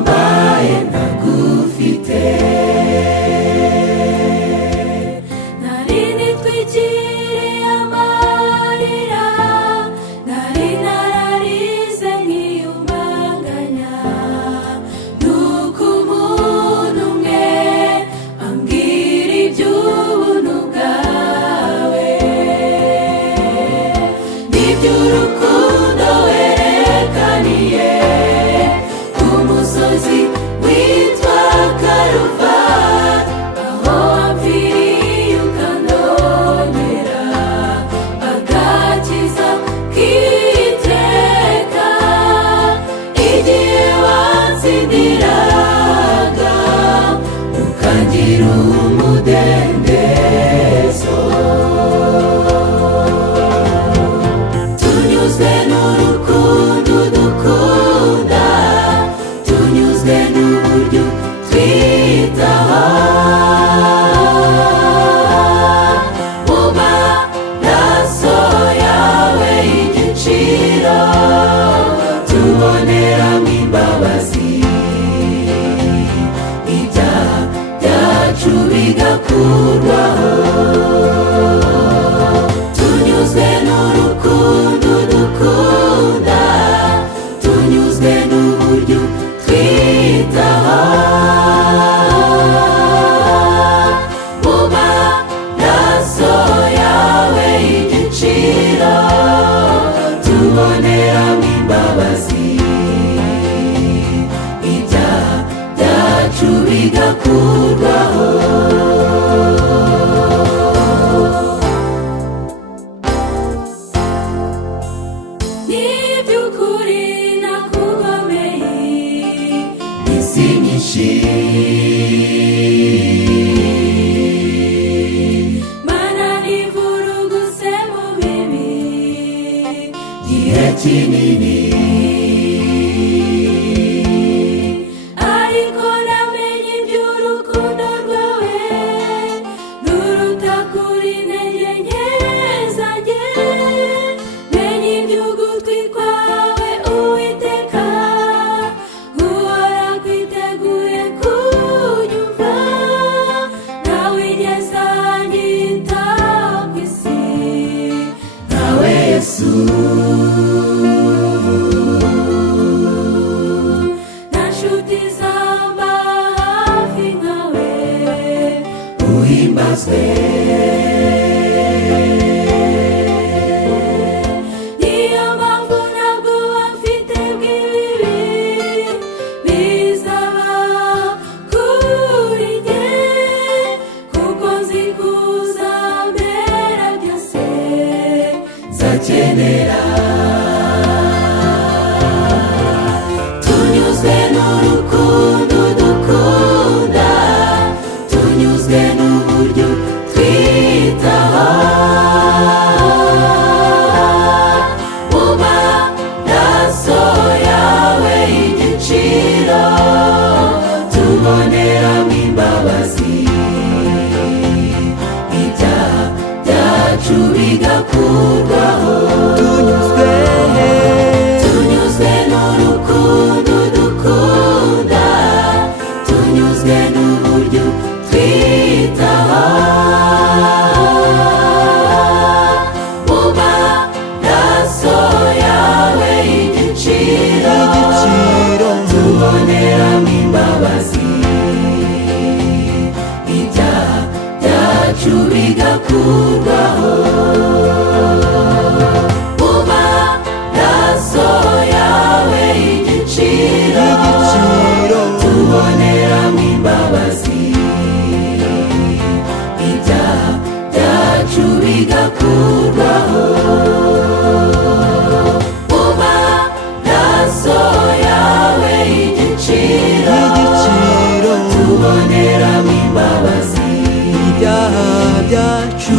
mbaye ntagufite. Nari nitwikiriye amarira, nari nararize nkiyumanganya, nuko umuntu umwe ambwira iby'ubuntu bwawe, n'iby'urukundo werekaniye ku musozi witwa Karuvali, aho wapfiriye ukandonera agakiza k'iteka, igihe watsindiraga ukagira umudendezo. Tunyuzwe n'urukundo dukunda, tunyuzwe n'uburyo twitaho, mu maraso yawe y'igiciro tuboneramo imbabazi, ibyaha byacu bigakurwaho. Tunyuzwe n'urukundo dukunda, tunyuzwe n'uburyo twitaho, mu maraso yawe y'igiciro tuboneramo imbabazi, ibyaha byacu bigakurwaho. N'iby'ukuri nakugomeye isi nyinshi, mana nivuruguse mu bibi gihe kinini, ariko namenye iby'urukundo rwawe ruruta kuri intege nke zanjye, menye iby'ugutwi kwawe Uwiteka, uhora kwiteguye kunyumva, ntawigeze anyitaho ku isi nkawe Yesu. Nta nshuti zamba hafi nkawe, uhimbazwe. Niyo mpamvu ntabwo mfite bw'ibibi bizaba kuri njye, kuko nzi kuzambera byose nzakenera. Tunyuzwe n'urukundo dukunda, tunyuzwe n'uburyo twitaho, mu maraso yawe y'igiciro tuboneramo imbabazi, ibyaha byacu bigakurwaho. Tunyuzwe n'urukundo dukunda, tunyuzwe n'uburyo twitaho, mu maraso yawe y'igiciro tuboneramo imbabazi, ibyaha byacu bigakurwaho. Mu maraso yawe y'igiciro tuboneramo imbabazi, ibyaha byacu bigakurwaho. Mu maraso yawe y'igiciro tuboneramo imbabazi, ibyaha byacu